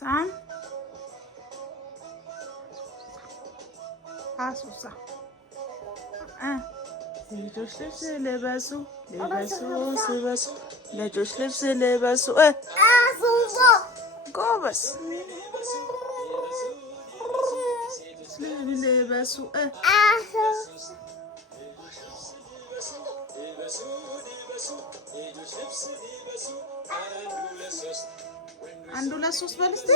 ሳም አሱሳ ልጆች ልብስ ልበሱ ልበሱ ልጆች ልብስ ልበሱ ጎበስ ልበሱ አንድ ሁለት ሶስት በል እስኪ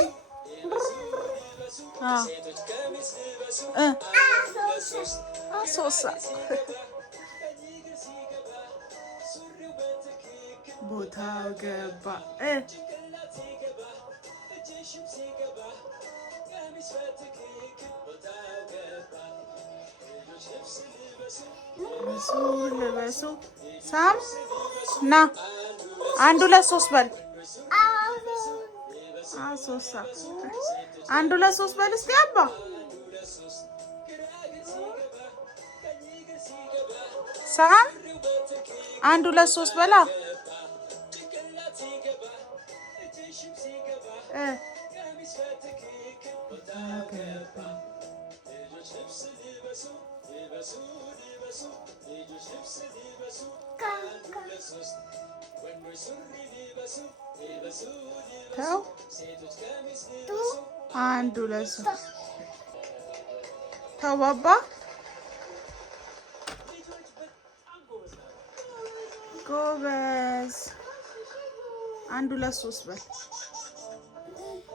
አሶሳ ቦታው ገባ ልበሱ ሳም ና አንድ ሁለት ሶስት በል አሶሳ አንድ ሁለት ሶስት በል እስኪ አባ ሳም አንድ ሁለት ሶስት በላ ተው አንድ ሁለት ሶስት ተው ባባ ጎበዝ አንድ ሁለት ሶስት በል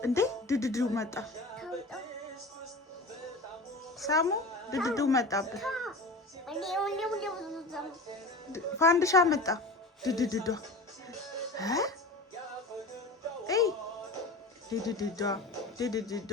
እንዴ ድድዱ መጣ ሳሙ ድድዱ መጣብህ ፋንድሻ መጣ ድድድዷ ድድድዷ